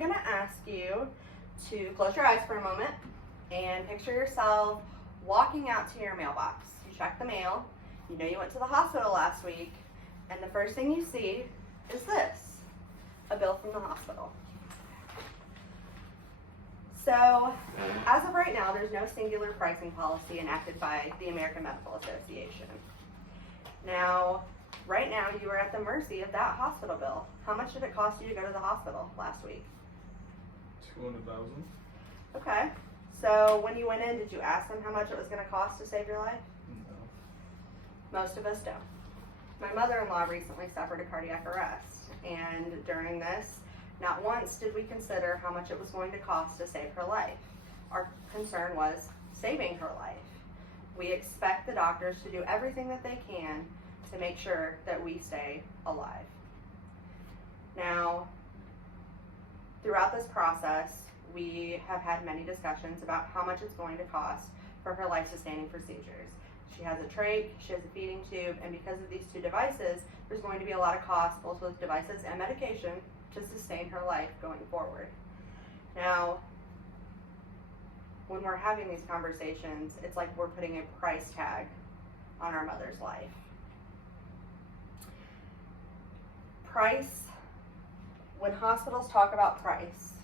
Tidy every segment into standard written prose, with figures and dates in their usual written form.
going to ask you to close your eyes for a moment and picture yourself walking out to your mailbox. You check the mail, you know you went to the hospital last week, and the first thing you see is this, a bill from the hospital. So, as of right now, there's no singular pricing policy enacted by the American Medical Association. Now, right now, you are at the mercy of that hospital bill. How much did it cost you to go to the hospital last week? $200,000. Okay. So, when you went in, did you ask them how much it was going to cost to save your life? No. Most of us don't. My mother-in-law recently suffered a cardiac arrest, and during this, not once did we consider how much it was going to cost to save her life. Our concern was saving her life. We expect the doctors to do everything that they can to make sure that we stay alive. Now, throughout this process, we have had many discussions about how much it's going to cost for her life-sustaining procedures. She has a trach, she has a feeding tube, and because of these two devices, there's going to be a lot of cost, both with devices and medication, to sustain her life going forward. Now, when we're having these conversations, it's like we're putting a price tag on our mother's life. Price, when hospitals talk about price,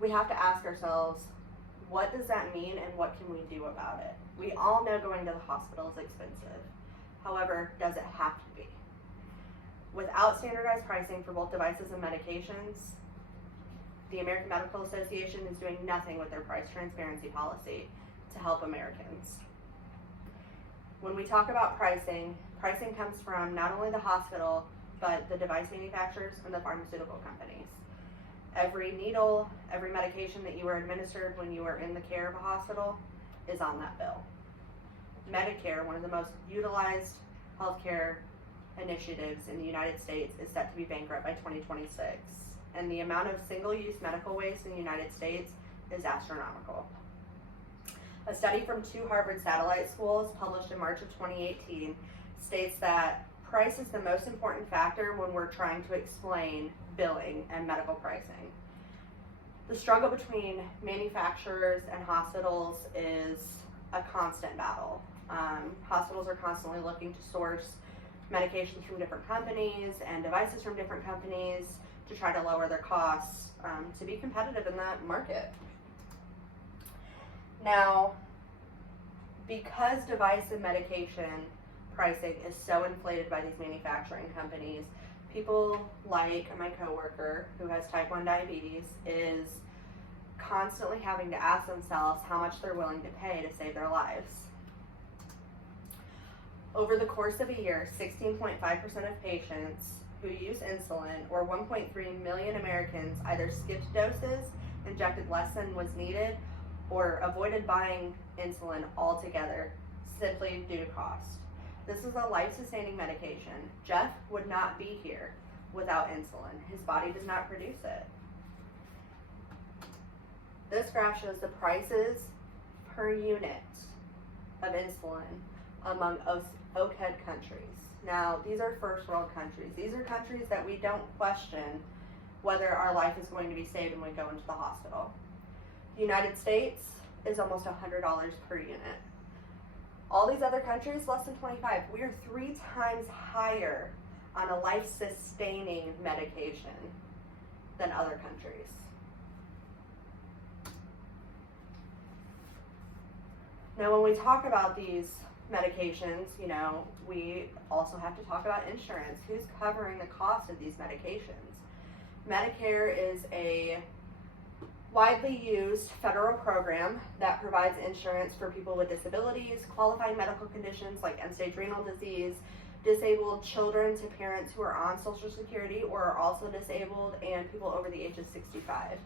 we have to ask ourselves, what does that mean and what can we do about it? We all know going to the hospital is expensive. However, does it have to be? Without standardized pricing for both devices and medications, the American Medical Association is doing nothing with their price transparency policy to help Americans. When we talk about pricing, pricing comes from not only the hospital, but the device manufacturers and the pharmaceutical companies. Every needle, every medication that you were administered when you were in the care of a hospital is on that bill. Medicare, one of the most utilized healthcare initiatives in the United States, is set to be bankrupt by 2026. And the amount of single-use medical waste in the United States is astronomical. A study from 2 Harvard satellite schools published in March of 2018 states that price is the most important factor when we're trying to explain billing and medical pricing. The struggle between manufacturers and hospitals is a constant battle. Hospitals are constantly looking to source medications from different companies and devices from different companies to try to lower their costs to be competitive in that market. Now, because device and medication pricing is so inflated by these manufacturing companies, people like my coworker who has type 1 diabetes is constantly having to ask themselves how much they're willing to pay to save their lives. Over the course of a year, 16.5% of patients who use insulin, or 1.3 million Americans, either skipped doses, injected less than was needed, or avoided buying insulin altogether simply due to cost. This is a life-sustaining medication. Jeff would not be here without insulin. His body does not produce it. This graph shows the prices per unit of insulin among OCED countries. Now, these are first world countries. These are countries that we don't question whether our life is going to be saved when we go into the hospital. The United States is almost $100 per unit. All these other countries, less than 25. We are 3 times higher on a life-sustaining medication than other countries. Now, when we talk about these medications, we also have to talk about insurance. Who's covering the cost of these medications? Medicare is a widely used federal program that provides insurance for people with disabilities, qualifying medical conditions like end-stage renal disease, disabled children to parents who are on Social Security or are also disabled, and people over the age of 65.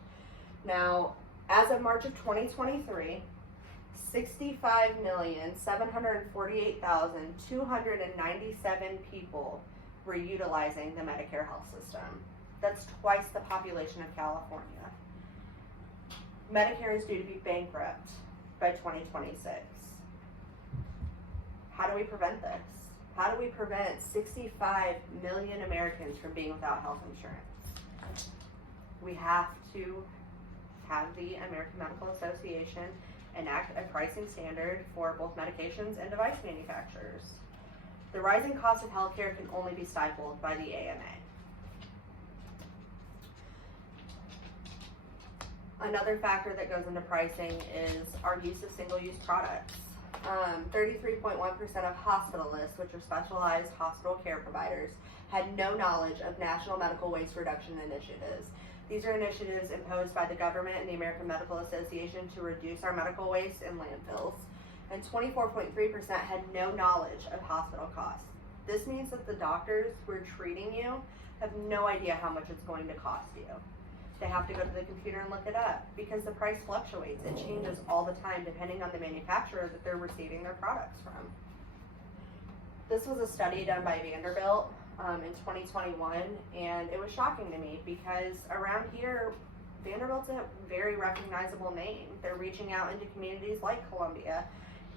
Now, as of March of 2023, 65,748,297 people were utilizing the Medicare health system. That's twice the population of California. Medicare is due to be bankrupt by 2026. How do we prevent this? How do we prevent 65 million Americans from being without health insurance? We have to have the American Medical Association enact a pricing standard for both medications and device manufacturers. The rising cost of healthcare can only be stifled by the AMA. Another factor that goes into pricing is our use of single-use products. 33.1% of hospitalists, which are specialized hospital care providers, had no knowledge of national medical waste reduction initiatives. These are initiatives imposed by the government and the American Medical Association to reduce our medical waste in landfills. And 24.3% had no knowledge of hospital costs. This means that the doctors who are treating you have no idea how much it's going to cost you. They have to go to the computer and look it up because the price fluctuates. It changes all the time depending on the manufacturer that they're receiving their products from. This was a study done by Vanderbilt in 2021, and it was shocking to me because around here, Vanderbilt's a very recognizable name. They're reaching out into communities like Columbia,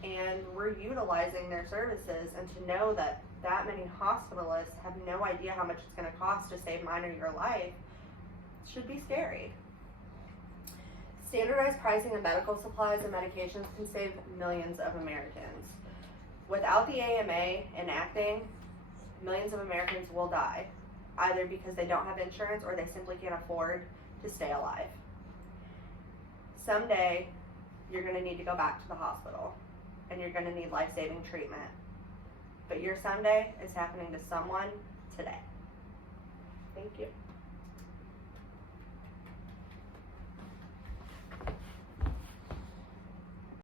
and we're utilizing their services, and to know that that many hospitalists have no idea how much it's going to cost to save mine or your life should be scary. Standardized pricing of medical supplies and medications can save millions of Americans. Without the AMA enacting, millions of Americans will die, either because they don't have insurance or they simply can't afford to stay alive. Someday, you're going to need to go back to the hospital, and you're going to need life-saving treatment. But your someday is happening to someone today. Thank you.